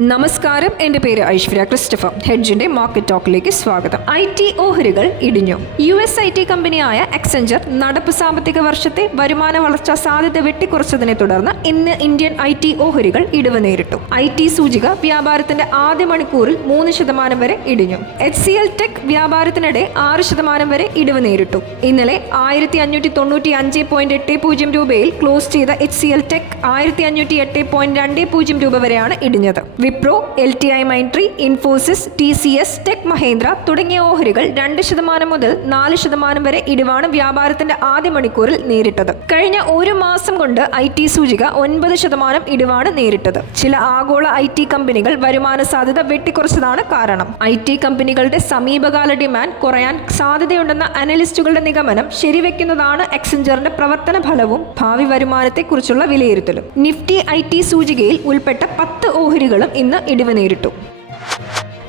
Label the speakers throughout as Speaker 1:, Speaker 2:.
Speaker 1: നമസ്കാരം. എന്റെ പേര് ഐശ്വര്യ ക്രിസ്റ്റഫർ. ഹെഡ്ജിന്റെ മാർക്കറ്റ് ടോക്കിലേക്ക് സ്വാഗതം. ഐ ടി ഓഹരികൾ ഇടിഞ്ഞു. യു എസ് ഐ ടി കമ്പനിയായ എക്സഞ്ചർ നടപ്പ് സാമ്പത്തിക വർഷത്തെ വരുമാന വളർച്ചാ സാധ്യത വെട്ടിക്കുറച്ചതിനെ തുടർന്ന് ഇന്ന് ഇന്ത്യൻ ഐ ടി ഓഹരികൾ ഇടിവ് നേരിട്ടു. ഐ ടി സൂചിക വ്യാപാരത്തിന്റെ ആദ്യ മണിക്കൂറിൽ മൂന്ന് ശതമാനം വരെ ഇടിഞ്ഞു. എച്ച് സി എൽ ടെക് വ്യാപാരത്തിനിടെ ആറ് ശതമാനം വരെ ഇടിവ് നേരിട്ടു. ഇന്നലെ ആയിരത്തി അഞ്ഞൂറ്റി തൊണ്ണൂറ്റി അഞ്ച് പോയിന്റ് എട്ട് പൂജ്യം രൂപയിൽ ക്ലോസ് ചെയ്ത എച്ച് സി എൽ ടെക് ആയിരത്തി അഞ്ഞൂറ്റി എട്ട് പോയിന്റ് രണ്ട് പൂജ്യം രൂപ വരെയാണ് ഇടിഞ്ഞത്. Wipro L T I Mindtree Infosys T C S tech Mahindra തുടങ്ങിയ ഓഹരികൾ രണ്ട് ശതമാനം മുതൽ നാല് ശതമാനം വരെ ഇടിവാണ് വ്യാപാരത്തിന്റെ ആദ്യ മണിക്കൂറിൽ നേരിട്ടത്. കഴിഞ്ഞ ഒരു മാസം കൊണ്ട് ഐ ടി സൂചിക ഒൻപത് ശതമാനം ഇടിവാണ് നേരിട്ടത്. ചില ആഗോള ഐ ടി കമ്പനികൾ വരുമാന സാധ്യത വെട്ടിക്കുറച്ചതാണ് കാരണം. ഐ ടി കമ്പനികളുടെ സമീപകാല ഡിമാൻഡ് കുറയാൻ സാധ്യതയുണ്ടെന്ന അനലിസ്റ്റുകളുടെ നിഗമനം ശരിവെക്കുന്നതാണ് എക്സഞ്ചറിന്റെ പ്രവർത്തന ഫലവും ഭാവി വരുമാനത്തെക്കുറിച്ചുള്ള വിലയിരുത്തലും. നിഫ്റ്റി ഐ ടി സൂചികയിൽ ഉൾപ്പെട്ട പത്ത് ഓഹരികളും ഇന്ന് ഇടിവ് നേരിട്ടു.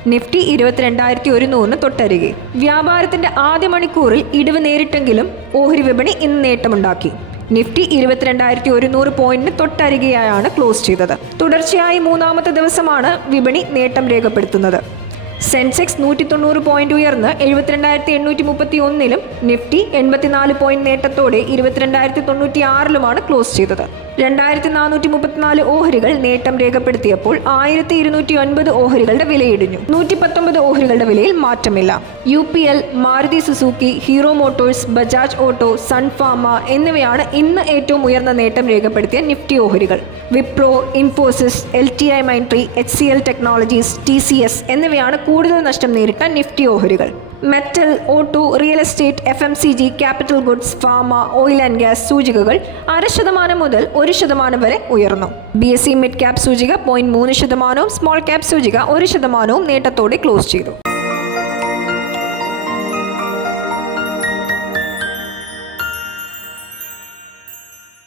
Speaker 1: നിഫ്റ്റി ഇരുപത്തിരണ്ടായിരത്തി ഒരുന്നൂറിന് തൊട്ടരികെ. വ്യാപാരത്തിന്റെ ആദ്യ മണിക്കൂറിൽ ഇടിവ് നേരിട്ടെങ്കിലും ഓഹരി വിപണി ഇന്ന് നേട്ടമുണ്ടാക്കി. നിഫ്റ്റി ഇരുപത്തിരണ്ടായിരത്തി ഒരുന്നൂറ് പോയിന്റിന് തൊട്ടരികെയാണ് ക്ലോസ് ചെയ്തത്. തുടർച്ചയായി മൂന്നാമത്തെ ദിവസമാണ് വിപണി നേട്ടം രേഖപ്പെടുത്തുന്നത്. സെൻസെക്സ് നൂറ്റി തൊണ്ണൂറ് പോയിന്റ് ഉയർന്ന് എഴുപത്തിരണ്ടായിരത്തി എണ്ണൂറ്റി മുപ്പത്തി ഒന്നിലും നിഫ്റ്റി എൺപത്തിനാല് പോയിന്റ് നേട്ടത്തോടെ ഇരുപത്തിരണ്ടായിരത്തി തൊണ്ണൂറ്റി ആറിലുമാണ് ക്ലോസ് ചെയ്തത്. രണ്ടായിരത്തി നാനൂറ്റി മുപ്പത്തിനാല് ഓഹരികൾ നേട്ടം രേഖപ്പെടുത്തിയപ്പോൾ ആയിരത്തി ഇരുന്നൂറ്റി ഒൻപത് ഓഹരികളുടെ വിലയിടിഞ്ഞു. നൂറ്റി പത്തൊമ്പത് ഓഹരികളുടെ വിലയിൽ മാറ്റമില്ല. U P L Maruti Suzuki Hero motors Bajaj auto Sun Pharma എന്നിവയാണ് ഇന്ന് ഏറ്റവും ഉയർന്ന നേട്ടം രേഖപ്പെടുത്തിയ നിഫ്റ്റി ഓഹരികൾ. Wipro Infosys L T I Mindtree H C L technologies T C S എന്നിവയാണ് കൂടുതൽ നഷ്ടം നേരിട്ട നിഫ്റ്റി ഓഹരികൾ. Metal auto real estate F M C G capital goods pharma oil and gas സൂചികകൾ അര ശതമാനം മുതൽ ഒരു ശതമാനം വരെ ഉയർന്നു. B S E mid cap സൂചിക പോയിന്റ് മൂന്ന് ശതമാനവും സ്മോൾ ക്യാപ് സൂചിക ഒരു ശതമാനവും നേട്ടത്തോടെ ക്ലോസ് ചെയ്തു.